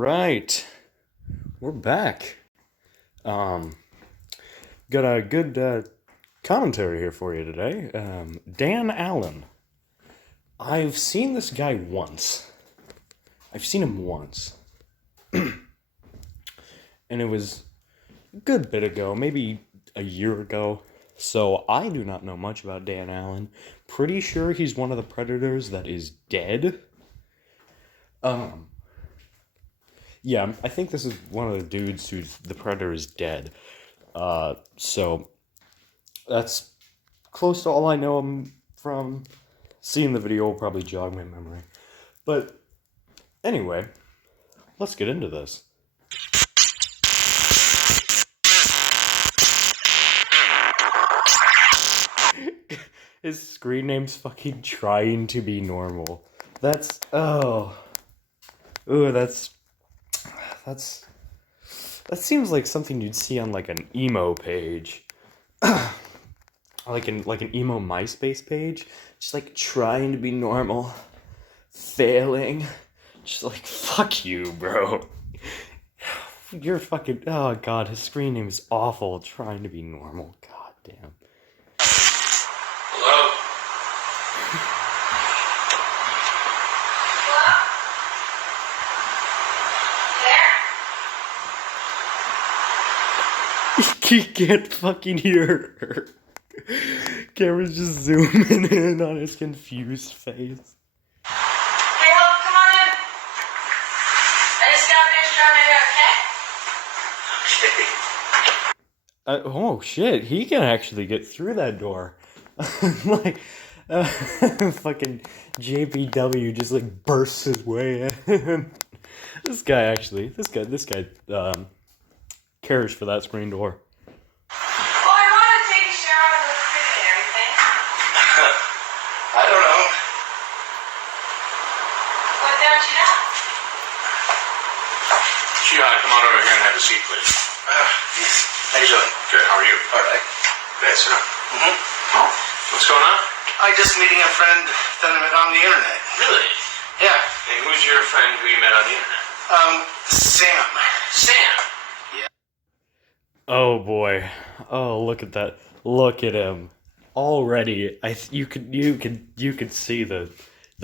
Right, we're back. Um, got a good commentary here for you today. Dan Allen. I've seen this guy once. I've seen him once. And it was a good bit ago, maybe a year ago. So I do not know much about Dan Allen. Pretty sure he's one of the Predators that is dead. Yeah, I think this is one of the dudes who's the Predator is dead. So that's close to all I know him from. Seeing the video will probably jog my memory. But anyway, let's get into this. His screen name's fucking Trying to Be Normal. That seems like something you'd see on like an emo page. like an emo MySpace page. Just like trying to be normal. Failing. Just like, fuck you, bro. You're fucking, oh god, his screen name is awful. Trying to be normal. God damn. Hello? He can't fucking hear her. Camera's just zooming in on his confused face. Hey, Hope, come on in. I just got finished drawing my hair, okay? Oh shit, he can actually get through that door. Fucking JPW just like bursts his way in. This guy cares for that screen door. Well, I want to take a shower and look pretty and everything. I don't know. What don't you know? Shion, come on over here and have a seat, please. Yes. How you doing? Good, how are you? All right. Good, sit down. What's going on? I just meeting a friend that I met on the internet. Really? Yeah. And who's your friend who you met on the internet? Sam. Sam. Oh boy. Oh, look at that. Look at him. Already, you could see the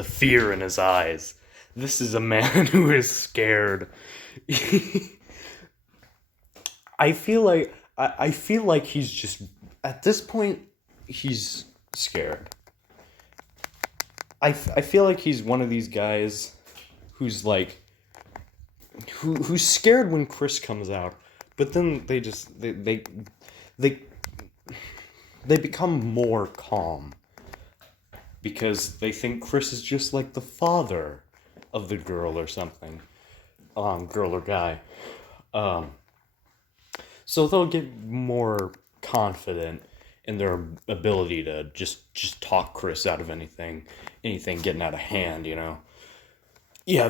fear in his eyes. This is a man who is scared. I feel like he's just at this point he's scared. I feel like he's one of these guys who's like who's scared when Chris comes out, but then they become more calm because they think Chris is just like the father of the girl or something, girl or guy. So they'll get more confident in their ability to just talk Chris out of anything getting out of hand, you know. Yeah,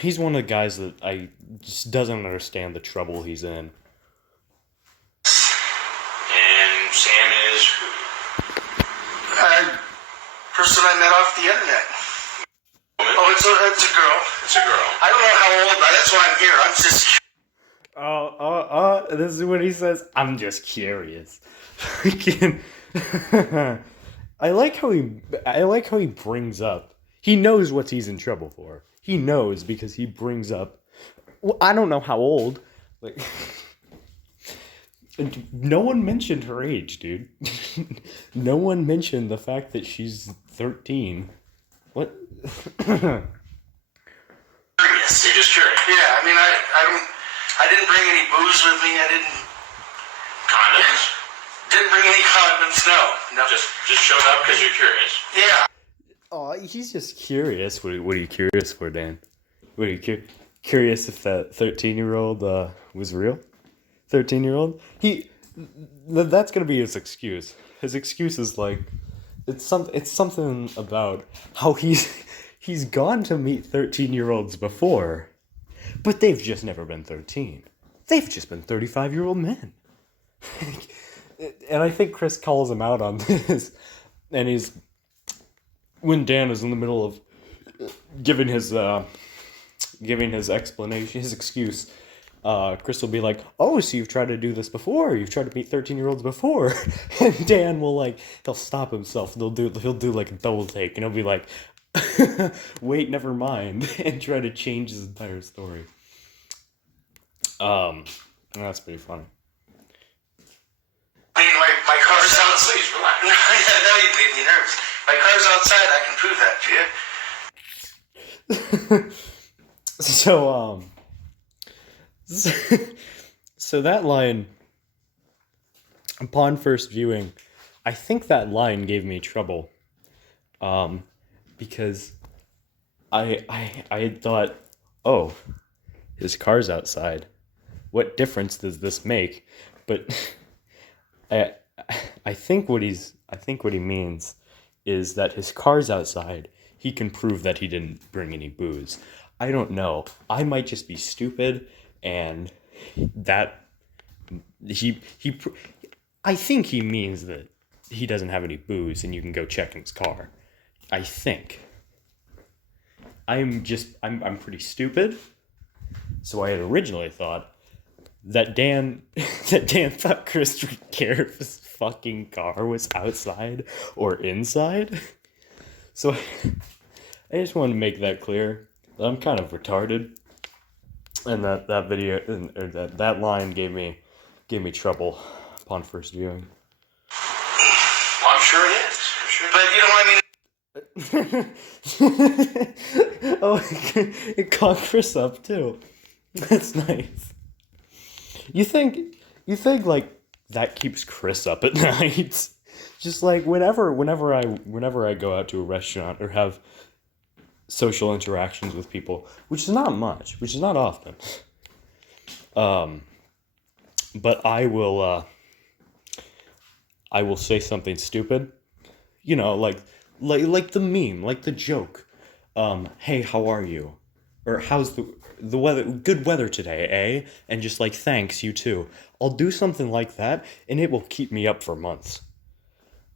he's one of the guys that I just doesn't understand the trouble he's in. And Sam is who? Person I met off the internet. Woman? Oh, it's a girl. It's a girl. I don't know how old. That's why I'm here. I'm just. This is what he says. I'm just curious. I like how he brings up. He knows what he's in trouble for. He knows because he brings up. Well, I don't know how old. Like, no one mentioned her age, dude. No one mentioned the fact that she's 13. What? Curious. You're just curious. Yeah, I mean, I didn't bring any booze with me. I Condoms? didn't bring any condoms. No. Just showed up because you're curious. Yeah. Oh, he's just curious. What are you curious for, Dan? What are you curious if that 13-year-old was real? 13-year-old? That's gonna be his excuse. His excuse is like, it's something about how he's gone to meet 13-year-olds before, but they've just never been 13. They've just been 35-year-old men. And I think Chris calls him out on this, and when Dan is in the middle of giving his giving his explanation, his excuse, Chris will be like, "Oh, so you've tried to do this before? You've tried to meet 13-year-olds before?" And Dan will like, he'll stop himself. He'll do like a double take, and he'll be like, "Wait, never mind," and try to change his entire story. That's pretty funny. I mean, my car's Sound, outside. please, relax. No, now you made me nervous. My car's outside. I can prove that to you. So that line, upon first viewing, I think that line gave me trouble, because I thought, oh, his car's outside. What difference does this make? But I think what he means is that his car's outside. He can prove that he didn't bring any booze. I don't know. I might just be stupid, and that I think he means that he doesn't have any booze, and you can go check in his car. I think. I'm pretty stupid. So I had originally thought that Dan thought Chris would care if his fucking car was outside or inside. So I just wanted to make that clear. That I'm kind of retarded, and that video or that line gave me trouble upon first viewing. Well, I'm sure it is. I'm sure it is. But you know, I mean, Oh, it caught Chris up too. That's nice. You think like that keeps Chris up at night? Just like whenever I go out to a restaurant or have social interactions with people, which is not much, which is not often. But I will say something stupid, you know, like the meme, like the joke. Hey, how are you? Or how's the weather? Good weather today, eh? And just like, thanks, you too. I'll do something like that, and it will keep me up for months.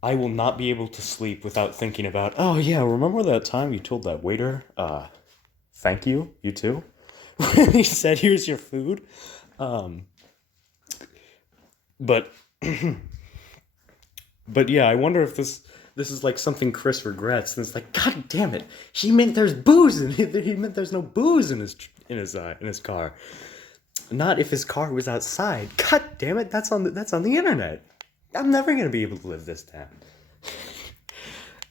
I will not be able to sleep without thinking about, oh yeah, remember that time you told that waiter, thank you, you too? When he said, here's your food. But yeah, I wonder if this is like something Chris regrets. And it's like, God damn it, he meant there's booze in it. He meant there's no booze in his car. Not if his car was outside. God damn it, that's on the internet. I'm never gonna be able to live this down.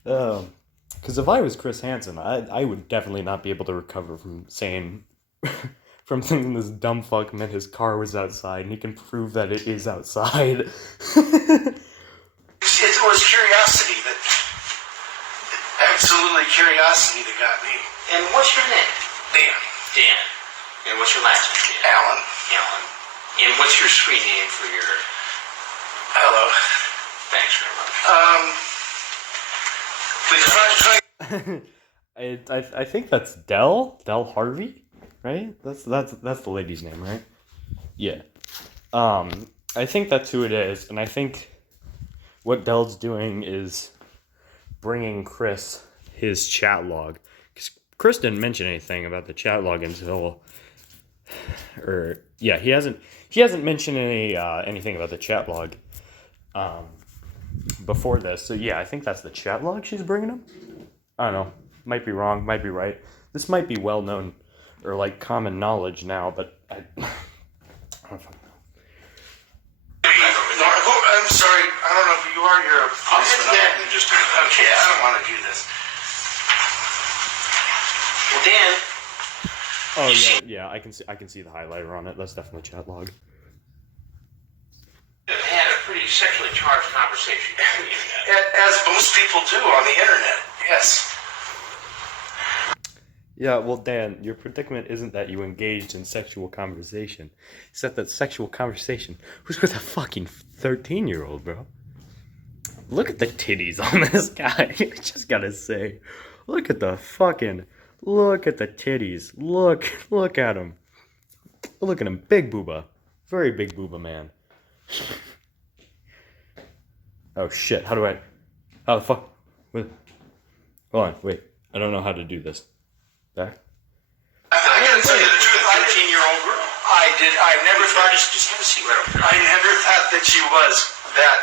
Because if I was Chris Hansen, I would definitely not be able to recover from saying, from thinking this dumb fuck meant his car was outside, and he can prove that it is outside. it was curiosity absolutely curiosity that got me. And what's your name? Dan. Dan. And what's your last name? Dan? Alan. Alan. And what's your screen name for your... Hello. Thanks very much. Please try. I think that's Del Harvey, right? That's the lady's name, right? Yeah. I think that's who it is, and I think what Del's doing is bringing Chris his chat log, because Chris didn't mention anything about the chat log until, he hasn't mentioned anything about the chat log before this. So yeah, I think that's the chat log she's bringing up. I don't know, might be wrong, might be right. This might be well known or like common knowledge now, but I don't fucking know. I'm sorry, I don't know who you are. You're a policeman. Okay, I don't want to do this. Well, Dan... Oh yeah, I can see the highlighter on it. That's definitely chat log. had a pretty sexually charged conversation on the internet. As most people do on the internet, yes. Yeah, well, Dan, your predicament isn't that you engaged in sexual conversation. It's that sexual conversation was with a fucking 13-year-old, bro. Look at the titties on this guy. I just gotta say. Look at the titties. Look at him. Look at him. Big booba. Very big booba, man. Oh, shit. How the fuck? Wait. Hold on, wait. I don't know how to do this. Back? I gotta tell I never thought. Just have a seat right over there. I never thought that she was that.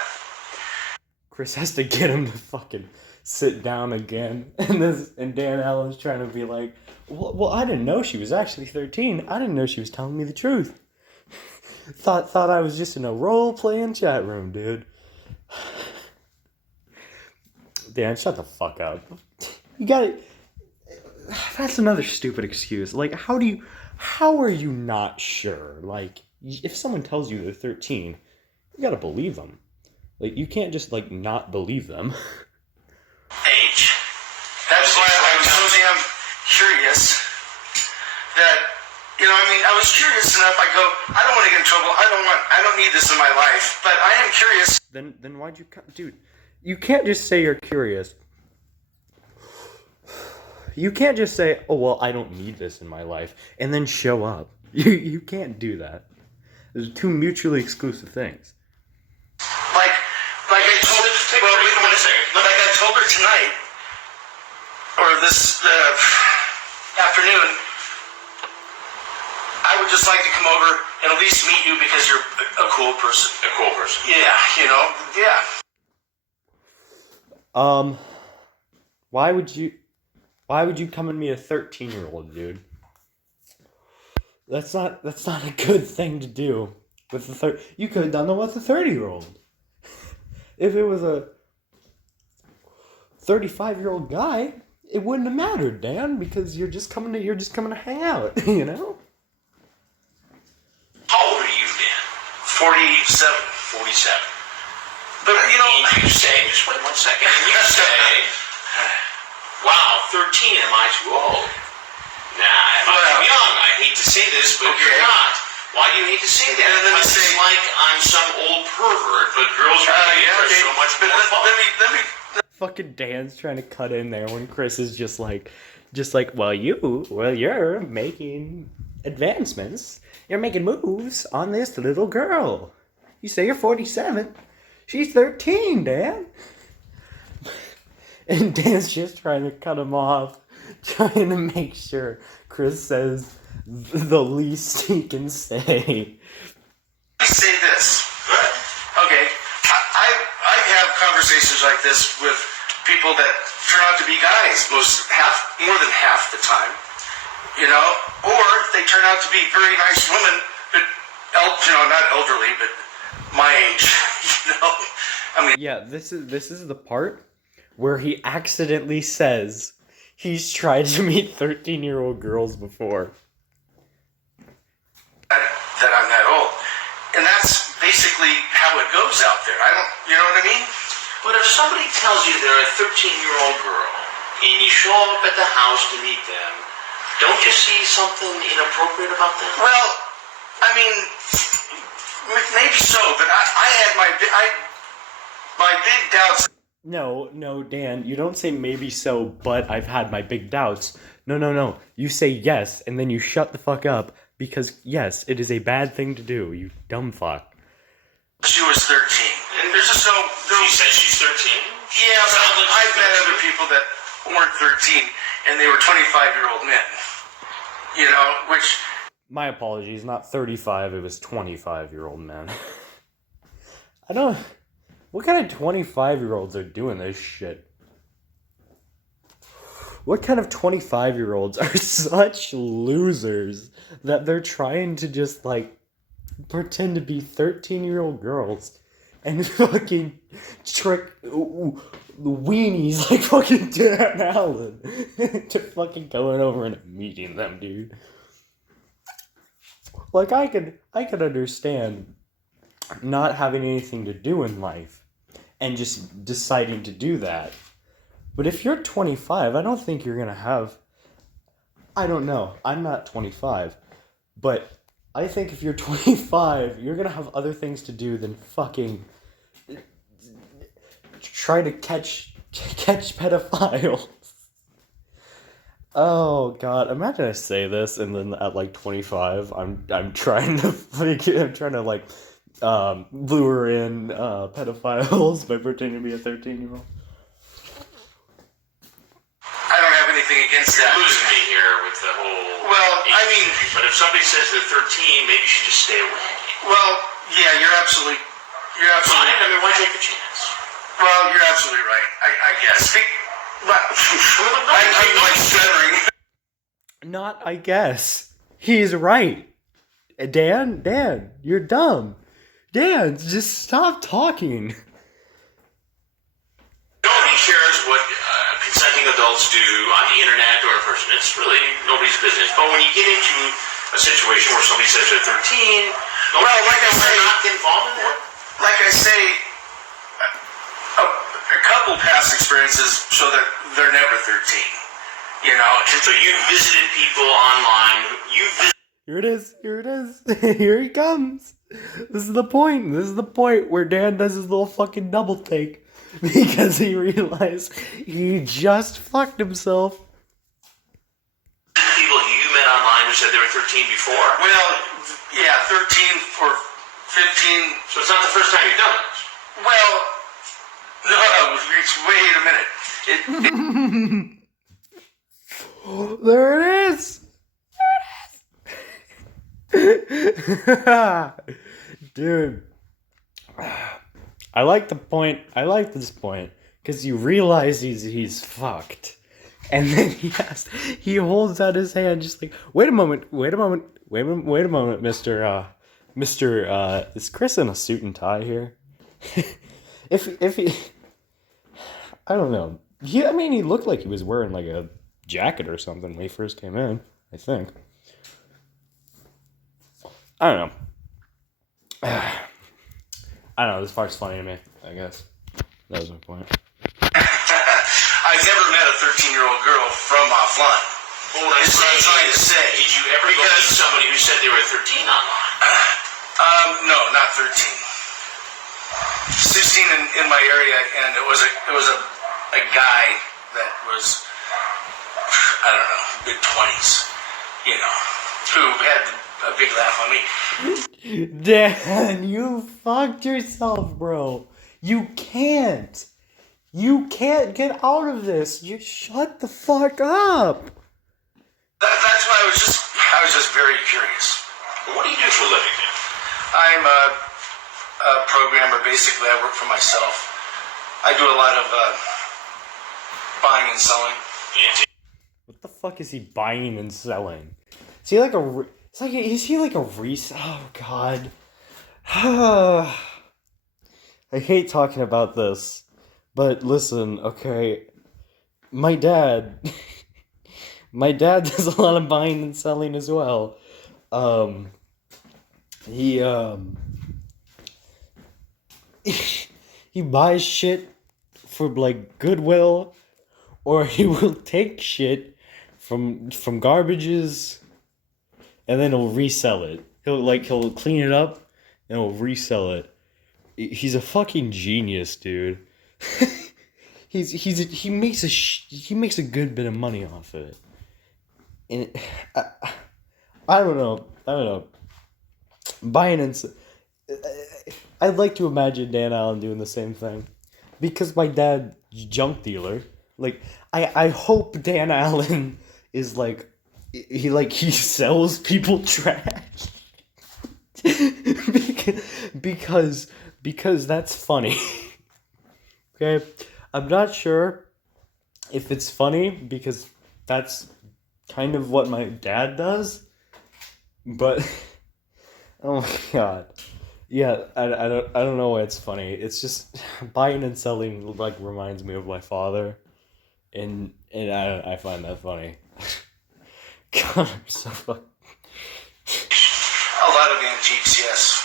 Chris has to get him to fucking sit down again, and Dan Allen's trying to be like, well, I didn't know she was actually 13. I didn't know she was telling me the truth. Thought I was just in a role-playing chat room, dude. Dan, shut the fuck up. You gotta... That's another stupid excuse. Like, how are you not sure? Like, if someone tells you they're 13, you gotta believe them. Like, you can't just, like, not believe them. Age. That's why I was so damn curious that, I was curious enough. I go, I don't want to get in trouble. I don't need this in my life. But I am curious. Then why'd you come? Dude, you can't just say you're curious. You can't just say, oh, well, I don't need this in my life, and then show up. You can't do that. Those are two mutually exclusive things. Like I told her, well, wait a second. Like I told her tonight, or this afternoon, I would just like to come over and at least meet you because you're a cool person. A cool person. Yeah, yeah. Why would you come and meet a 13-year-old, dude? That's not a good thing to do with you could have done it with a 30-year-old. If it was a 35-year-old guy, it wouldn't have mattered, Dan, because you're just coming to hang out, you know? How old are you, Dan? 47. 47. But And you say, just wait 1 second, and you say, wow, 13, am I too old? Nah, am I too young? I hate to say this, but you're not. Why do you hate to say that? Because it's like I'm some old pervert, but girls are so much more fun. Let me. Fucking Dan's trying to cut in there when Chris is just like, you're making advancements. You're making moves on this little girl. You say you're 47. She's 13, Dan. And Dan's just trying to cut him off, trying to make sure Chris says the least he can say. Let me say this. Okay, I have conversations like this with people that turn out to be guys more than half the time, or they turn out to be very nice women, but not elderly, but my age, Yeah, this is the part where he accidentally says he's tried to meet 13-year-old girls before. That I'm that old. And that's basically how it goes out there. You know what I mean? But if somebody tells you they're a 13-year-old girl, and you show up at the house to meet them, don't you see something inappropriate about that? Well, maybe so, but I had my big doubts. No, Dan, you don't say maybe so, but I've had my big doubts. No. You say yes, and then you shut the fuck up, because yes, it is a bad thing to do, you dumb fuck. She was 13. And there's just no... She said she's 13? Yeah, but I've met other people that weren't 13, and they were 25-year-old men. Which... My apologies, not 35, it was 25-year-old men. What kind of 25-year-olds are doing this shit? What kind of 25-year-olds are such losers that they're trying to just, pretend to be 13-year-old girls and fucking trick weenies like fucking Dan Allen to fucking going over and meeting them, dude? I could understand not having anything to do in life and just deciding to do that. But if you're 25, I don't think you're gonna have... I don't know. I'm not 25. But I think if you're 25, you're gonna have other things to do than fucking try to catch pedophiles. Oh god, imagine I say this and then at 25 I'm trying to lure in pedophiles by pretending to be a 13-year-old. I don't have anything against that. You're losing me here with the whole... Well, But if somebody says they're 13, maybe you should just stay away. Well, yeah, you're absolutely Fine, I mean, why take a chance? well, you're absolutely right. I guess. I'm like stuttering. Not, I guess. He's right. Dan, you're dumb. Dan, just stop talking. Nobody shares what consenting adults do on the internet or in person. It's really nobody's business. But when you get into a situation where somebody says they're 13, Well, like I say, not get involved in that. like I say, a couple past experiences show that they're never 13. You know, So you visited people online. Here it is. Here he comes. This is the point where Dan does his little fucking double take. Because he realized he just fucked himself. People you met online who said they were 13 before. well, yeah, 13 or 15. So it's not the first time you've done it. Well, no, wait a minute. There it is. Dude. I like the point. I like this point. Because you realize he's fucked. And then he holds out his hand just like, wait a moment, Mr. Is Chris in a suit and tie here? if he, I don't know. He looked like he was wearing like a jacket or something when he first came in, I think. I don't know. I don't know, this part's funny to me, I guess. That was my point. I've never met a 13-year-old girl from offline. Well, what I'm That's what I'm trying to say. Did you ever go meet somebody who said they were 13 online? No, not 13. 16 in my area, and it was a guy that was, I don't know, mid-20s, you know, who had a big laugh on me. Dan, you fucked yourself, bro. You can't get out of this. You shut the fuck up. That's why I was just very curious. Well, what do you do for a living, then? I'm a programmer. Basically, I work for myself. I do a lot of buying and selling. What the fuck is he buying and selling? Is he like a? Is he like a Oh god. I hate talking about this, but listen, okay. My dad does a lot of buying and selling as well. He buys shit for like Goodwill, or he will take shit from garbages, and then he'll resell it. He'll clean it up and he'll resell it. He's a fucking genius, dude. He makes a good bit of money off of it. And I don't know. Buying and I'd like to imagine Dan Allen doing the same thing, because my dad's junk dealer. Like I hope Dan Allen is like he sells people trash. because that's funny. Okay, I'm not sure if it's funny because that's kind of what my dad does, but oh my god, yeah, I don't know why it's funny. It's just buying and selling like reminds me of my father, and I find that funny. God, I'm so fucking. A lot of antiques, yes.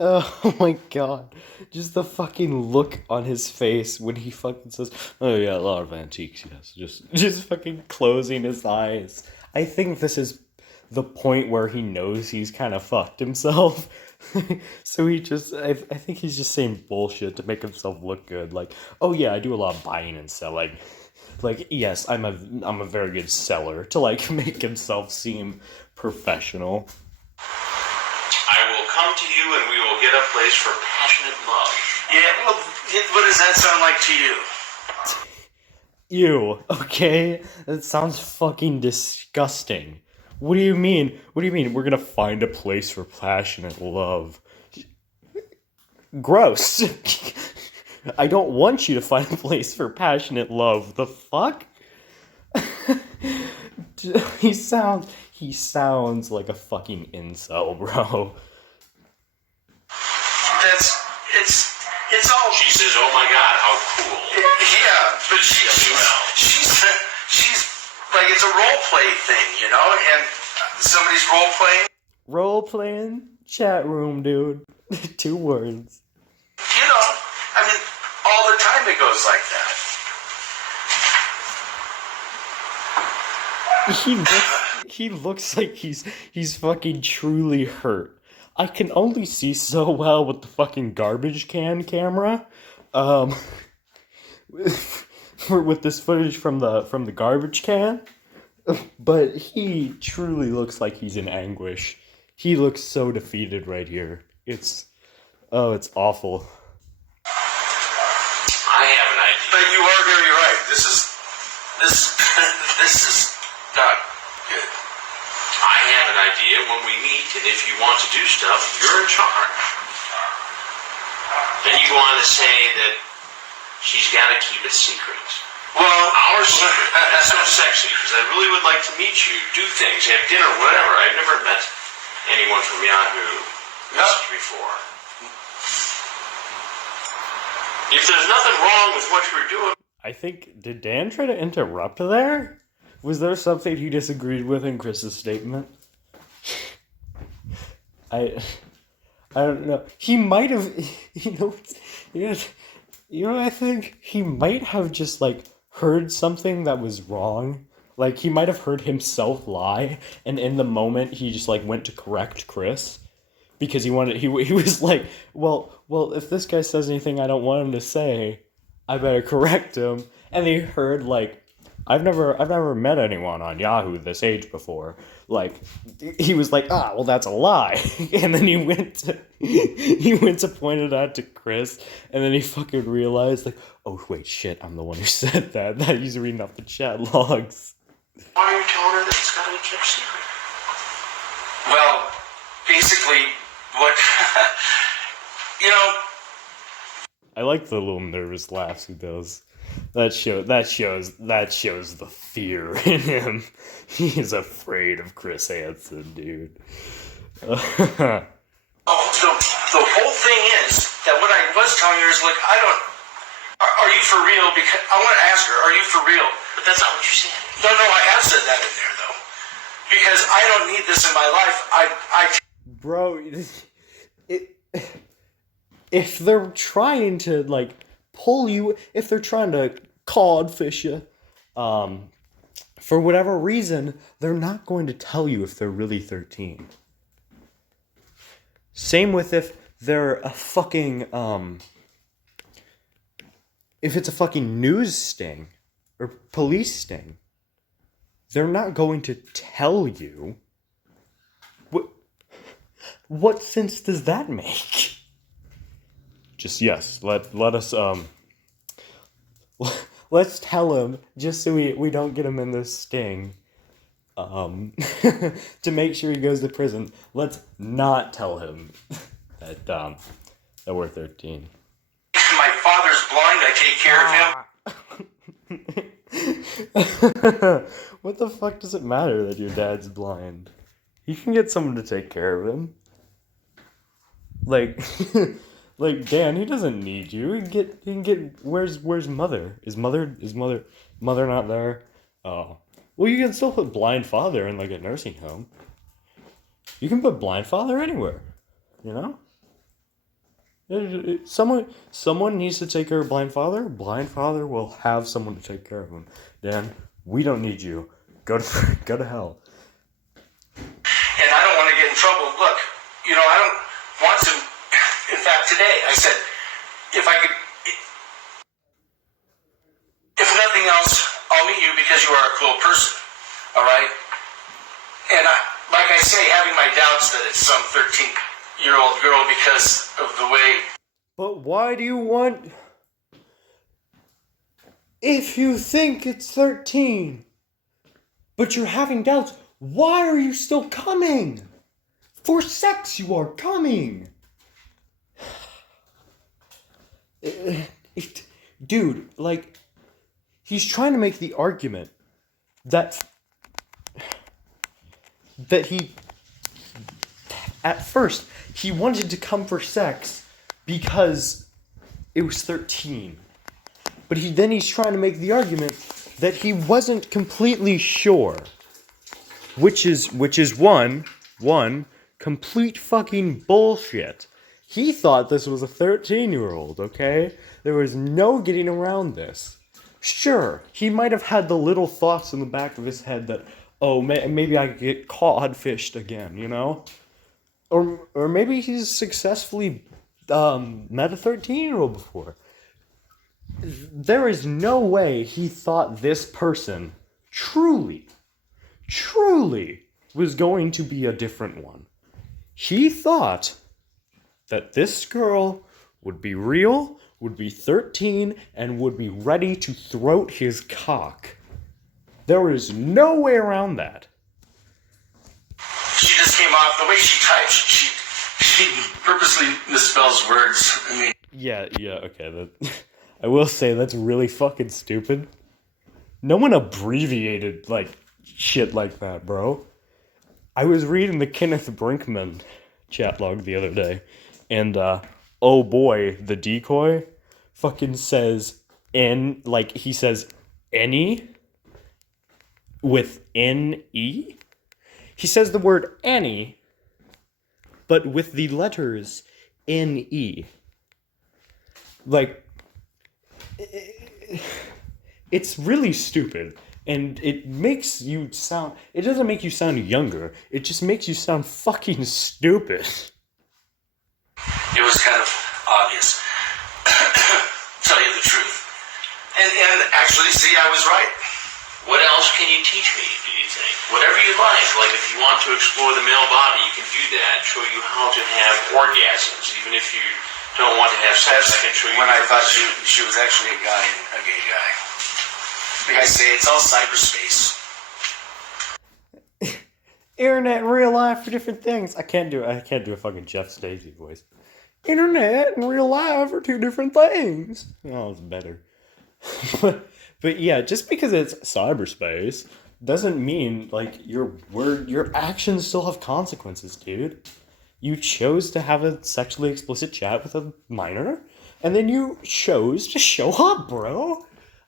Oh my god. Just the fucking look on his face when he fucking says, oh yeah, a lot of antiques, yes. Just fucking closing his eyes. I think this is the point where he knows he's kind of fucked himself. So I think he's just saying bullshit to make himself look good. Like, oh yeah, I do a lot of buying and selling. Like, yes, I'm a very good seller, to like make himself seem professional. I will come to you and we will get a place for passionate love. Yeah, well, what does that sound like to you? Ew, okay? That sounds fucking disgusting. What do you mean? What do you mean we're gonna find a place for passionate love? Gross. I don't want you to find a place for passionate love. The fuck? he sounds like a fucking incel, bro. It's all. She says, "Oh my God, how cool!" Yeah, but she's like, it's a role play thing, you know, and somebody's role playing. Role playing chat room, dude. 2 words. You know, I mean, all the time it goes like that. He looks like he's fucking truly hurt. I can only see so well with the fucking garbage can camera. With this footage from the garbage can. But he truly looks like he's in anguish. He looks so defeated right here. It's awful. I have an idea. But you are very right. This is not good. I have an idea when we meet, and if you want to do stuff, you're in charge. Then you go on to say that she's got to keep it secret. Well, Our secret. That's so sexy, because I really would like to meet you, do things, have dinner, whatever. I've never met anyone from Yahoo before. If there's nothing wrong with what you're doing, I think, did Dan try to interrupt there? Was there something he disagreed with in Chris's statement? I don't know. He might have, you know, I think he might have just like heard something that was wrong. Like he might have heard himself lie, and in the moment he just like went to correct Chris because he was like, well, if this guy says anything I don't want him to say, I better correct him. And he heard like, I've never met anyone on Yahoo this age before. Like, he was like, well, that's a lie. And then he went to point it out to Chris, and then he fucking realized, like, oh, wait, shit, I'm the one who said that. That he's reading off the chat logs. why are you telling her that it's got to be kept secret? well, basically, what you know. I like the little nervous laughs he does. That shows the fear in him. He is afraid of Chris Hansen, dude. The whole thing is that what I was telling you is, look, I don't. Are you for real? Because I want to ask her, are you for real? But that's not what you said. No, I have said that in there though, because I don't need this in my life. Bro, if they're trying to like pull you, if they're trying to codfish you, for whatever reason, they're not going to tell you if they're really 13. Same with if they're a fucking, if it's a fucking news sting or police sting, they're not going to tell you. What sense does that make? Just yes, let us let's tell him just so we don't get him in this sting. To make sure he goes to prison, let's not tell him that we're 13. My father's blind. I take care of him. What the fuck does it matter that your dad's blind? You can get someone to take care of him. Like, like Dan, he doesn't need you. He can get. Where's mother? Is mother not there? Oh, well, you can still put blind father in like a nursing home. You can put blind father anywhere. You know. Someone needs to take care of blind father. Blind father will have someone to take care of him. Dan, we don't need you. Go to hell. And I don't want to get in trouble. Look, I don't want to. In fact, today I said, if nothing else, I'll meet you because you are a cool person. All right? And like I say, having my doubts that it's some 13-year-old girl because of the way. But why do you want? if you think it's 13, but you're having doubts, why are you still coming? For sex you are coming. Dude, like, he's trying to make the argument that he, at first, he wanted to come for sex because it was 13. But he's trying to make the argument that he wasn't completely sure. Which is one, complete fucking bullshit. He thought this was a 13-year-old, okay? There was no getting around this. Sure, he might have had the little thoughts in the back of his head that, oh, maybe I could get codfished again, you know? Or maybe he's successfully met a 13-year-old before. There is no way he thought this person truly was going to be a different one. He thought that this girl would be real, would be 13, and would be ready to throat his cock. There is no way around that. She just came off the way she types. She purposely misspells words. I mean, Yeah, okay. I will say that's really fucking stupid. No one abbreviated like shit like that, bro. I was reading the Kenneth Brinkman chat log the other day, and oh boy, the decoy fucking says he says any with N-E. He says the word any, but with the letters N-E. Like, it's really stupid. And it makes you sound... It doesn't make you sound younger. It just makes you sound fucking stupid. It was kind of obvious. Tell you the truth. And actually, see, I was right. What else can you teach me, do you think? Whatever you like. Like, if you want to explore the male body, you can do that. Show you how to have orgasms. Even if you don't want to have sex, I can show you... When I thought she was actually a guy and a gay guy. Like I say, it's all cyberspace. Internet and real life are different things. I can't do a fucking Jeff Stacey voice. Internet and real life are two different things. Oh, it's better. But yeah, just because it's cyberspace doesn't mean like your actions still have consequences, dude. You chose to have a sexually explicit chat with a minor, and then you chose to show up, bro.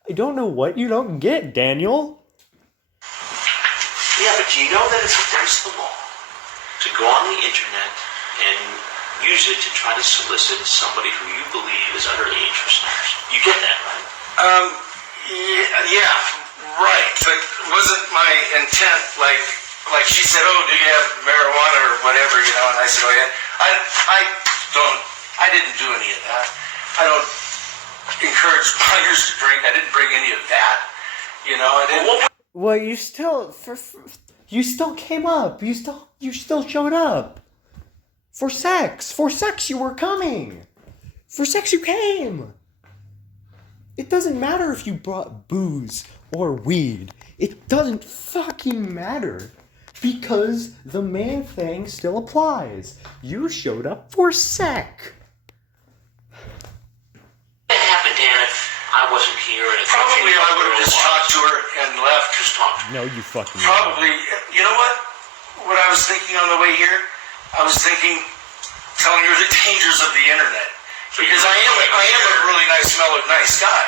I don't know what you don't get, Daniel. Yeah, but do you know that it's against the law to go on the internet and use it to try to solicit somebody who you believe is underage for sex? You get that, right? Yeah, right. But wasn't my intent like she said, oh, do you have marijuana or whatever, you know? And I said, oh yeah. I didn't do any of that. I don't encourage minors to drink. I didn't bring any of that, you know. I didn't. Well, you still came up. You still showed up. For sex. For sex you were coming. For sex you came. It doesn't matter if you brought booze or weed. It doesn't fucking matter. Because the man thing still applies. You showed up for sex. What happened, Dan, if I wasn't here and it's... Probably I would have just talked to her and left. Just talked. No, you fucking... Probably. You know what? What I was thinking on the way here? I was thinking, telling her the dangers of the internet. Because I am a really nice, mellowed, nice guy.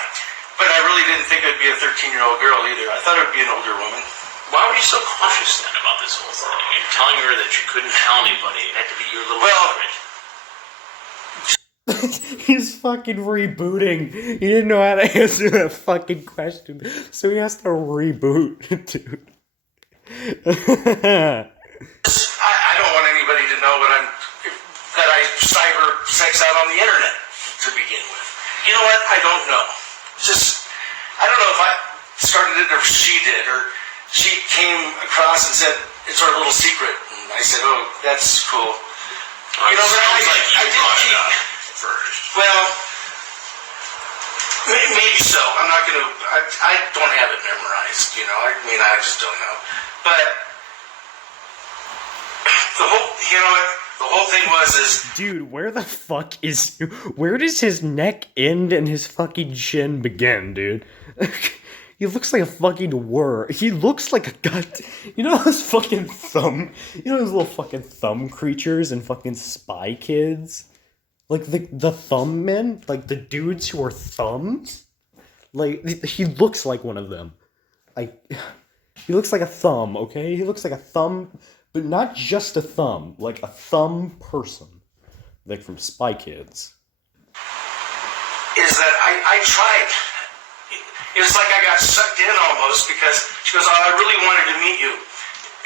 But I really didn't think it'd be a 13-year-old girl either. I thought it would be an older woman. Why were you so cautious then about this whole thing? And telling her that you couldn't tell anybody. It had to be your little secret. He's fucking rebooting. He didn't know how to answer that fucking question. So he has to reboot, dude. I don't want anybody to know that I cyber sex out on the internet to begin with. You know what? I don't know. I don't know if I started it or she did, or she came across and said, it's our little secret. And I said, oh, that's cool. You know, Sounds like I you did brought it keep... up first. Well, Maybe so. I'm not going to... I don't have it memorized, you know. I mean, I just don't know. But the whole... You know what? The whole thing is... Dude, where the fuck is... Where does his neck end and his fucking chin begin, dude? He looks like a fucking whir. He looks like a god... You know those fucking thumb... You know those little fucking thumb creatures in fucking Spy Kids? Like the thumb men? Like the dudes who are thumbs? Like, he looks like one of them. He looks like a thumb, okay? He looks like a thumb... But not just a thumb, like a thumb person. Like from Spy Kids. Is that I tried. It's like I got sucked in almost because she goes, oh, I really wanted to meet you.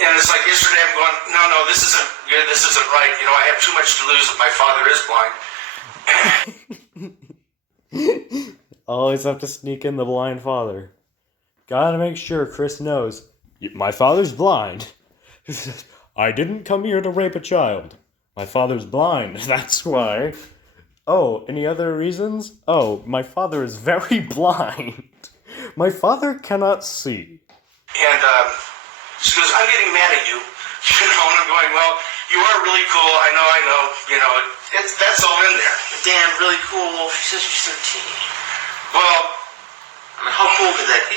And it's like yesterday I'm going, no, this isn't good, this isn't right. You know, I have too much to lose if my father is blind. Always have to sneak in the blind father. Gotta make sure Chris knows, my father's blind. I didn't come here to rape a child. My father's blind, that's why. Oh, any other reasons? Oh, my father is very blind. My father cannot see. And she goes, I'm getting mad at you. You know, and I'm going, well, you are really cool. I know. You know, that's all in there. Dan, really cool. She says she's 13. Well, I mean, how cool could that be?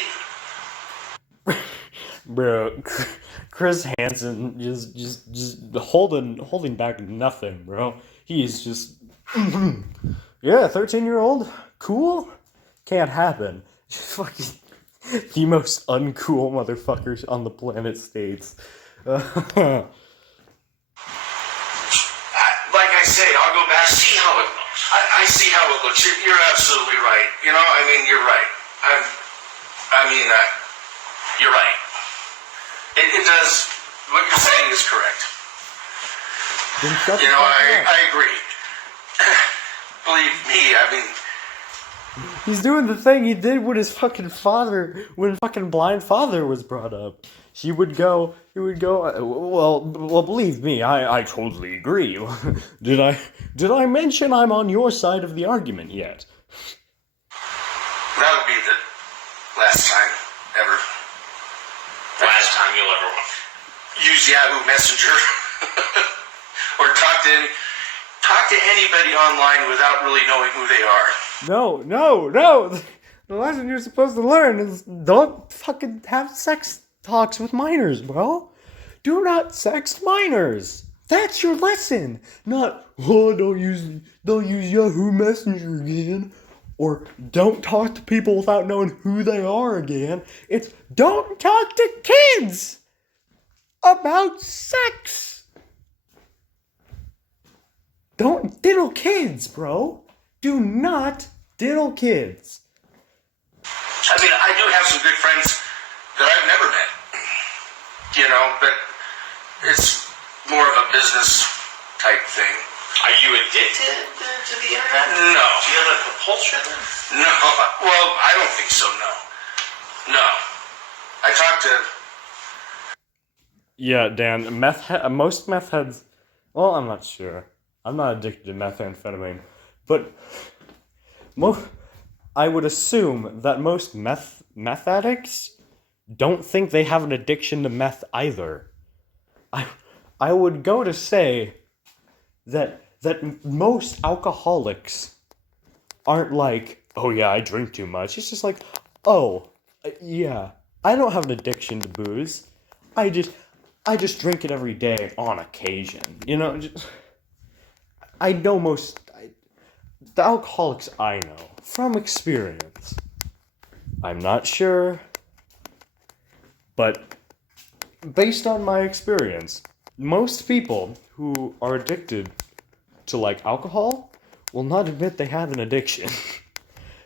Bro, Chris Hansen just holding back nothing, bro. He's just yeah, 13-year-old, cool, can't happen. Just fucking the most uncool motherfuckers on the planet States. like I say, I'll go back. See how it looks. I see how it looks. You're absolutely right. You know, I mean, you're right. You're right. It does. What you're saying is correct. Then shut the You know, fuck up. I agree. Believe me, I mean, He's doing the thing he did with his fucking father when fucking blind father was brought up. He would go, well, believe me, I totally agree. Did I mention I'm on your side of the argument yet? that would be the last time ever. Last time you'll ever want. Use Yahoo Messenger or talk to anybody online without really knowing who they are. No. The lesson you're supposed to learn is don't fucking have sex talks with minors, bro. Do not sext minors. That's your lesson. Not, don't use Yahoo Messenger again. Or don't talk to people without knowing who they are again. It's don't talk to kids about sex. Don't diddle kids, bro. Do not diddle kids. I mean, I do have some good friends that I've never met. You know, but it's more of a business type thing. Are you addicted to the internet? No. Do you have a compulsion? No. Well, I don't think so, no. I talked to... Yeah, Dan, most meth heads... Well, I'm not sure. I'm not addicted to methamphetamine. But I would assume that most meth addicts don't think they have an addiction to meth either. I would go to say that most alcoholics aren't like, oh yeah, I drink too much. It's just like, oh, yeah, I don't have an addiction to booze. I just drink it every day on occasion. You know, I know the alcoholics I know from experience. I'm not sure, but based on my experience, most people who are addicted to like alcohol will not admit they have an addiction.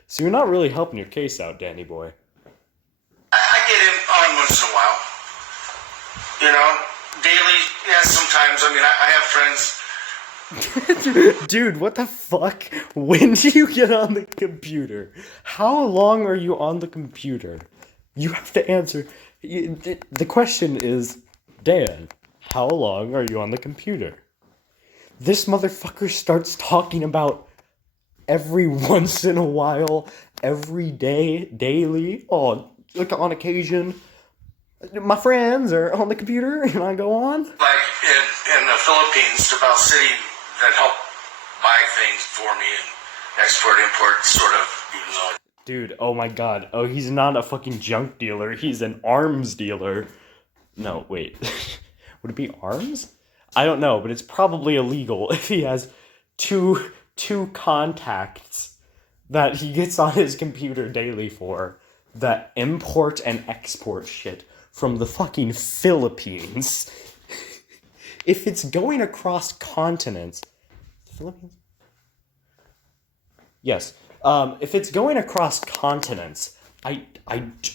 So you're not really helping your case out, Danny boy. I get in on once in a while. You know, daily, yeah, sometimes. I mean, I have friends. Dude, what the fuck? When do you get on the computer? How long are you on the computer? You have to answer. The question is, Dan, how long are you on the computer? This motherfucker starts talking about every once in a while, every day, daily, like on occasion, my friends are on the computer and I go on. Like in the Philippines, Davao City, that help buy things for me and export, import, sort of, even though. Dude, oh my god. Oh, he's not a fucking junk dealer. He's an arms dealer. No, wait. Would it be arms? I don't know, but it's probably illegal if he has two contacts that he gets on his computer daily for that import and export shit from the fucking Philippines. If it's going across continents... Philippines? Yes. If it's going across continents, I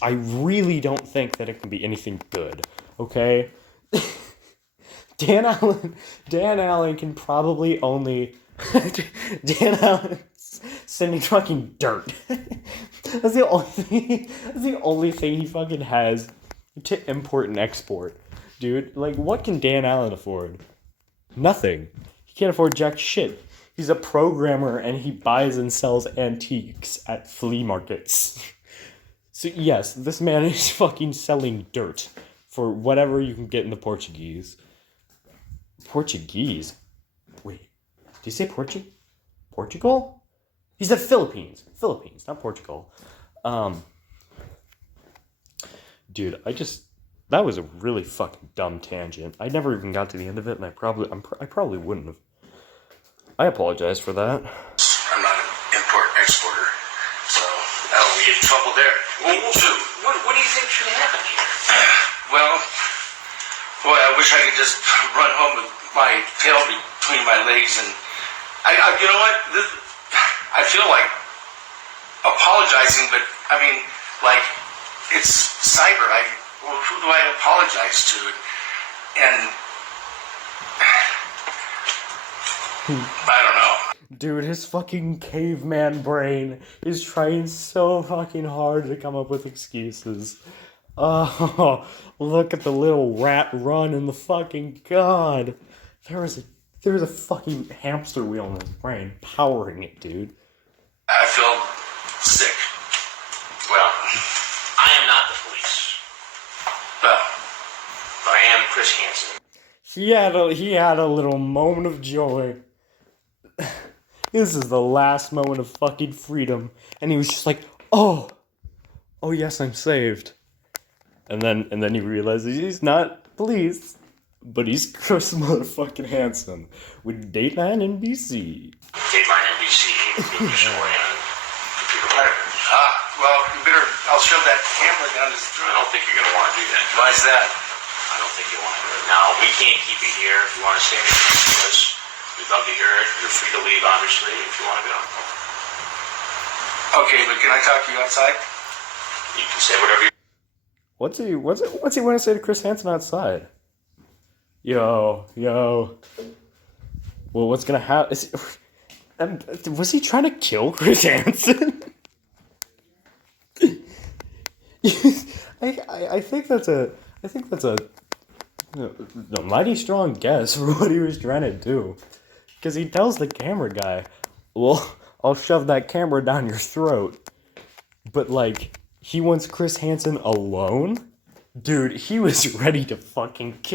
really don't think that it can be anything good, okay? Dan Allen can probably only... Dan Allen's sending fucking dirt. That's the only thing he fucking has to import and export. Dude, like, what can Dan Allen afford? Nothing. He can't afford jack shit. He's a programmer and he buys and sells antiques at flea markets. So yes, this man is fucking selling dirt for whatever you can get in the Portuguese. Portuguese? Wait, did you say Portugal? He said Philippines. Philippines, not Portugal. Dude, that was a really fucking dumb tangent. I never even got to the end of it, and I probably wouldn't have. I apologize for that. I'm not an import-exporter, so that'll be in trouble there. Well, what do you think should happen here? Well, boy, I wish I could just run home with my tail between my legs and... you know what? I feel like apologizing, but, I mean, like, it's cyber. Who do I apologize to? And... I don't know. Dude, his fucking caveman brain is trying so fucking hard to come up with excuses. Oh, look at the little rat run in the fucking god. There was a fucking hamster wheel in his brain powering it, dude. I feel sick. Well, I am not the police. Well, But I am Chris Hansen. He had a little moment of joy. This is the last moment of fucking freedom. And he was just like, oh yes, I'm saved. And then he realizes he's not police, but he's Chris motherfucking Hansen with Dateline NBC. Dateline NBC, Computer Historian, Computer Predators. well, I'll shove that camera down his throat. I don't think you're going to want to do that. Why is that? I don't think you want to do it. Now, we can't keep you here. If you want to say anything to us, we'd love to hear it. You're free to leave, obviously, if you want to go. Okay, but can I talk to you outside? You can say whatever you What's he want to say to Chris Hansen outside? Yo. Well, what's gonna happen? Was he trying to kill Chris Hansen? I think that's a mighty strong guess for what he was trying to do. Because he tells the camera guy, well, I'll shove that camera down your throat. But, like, he wants Chris Hansen alone? Dude, he was ready to fucking kill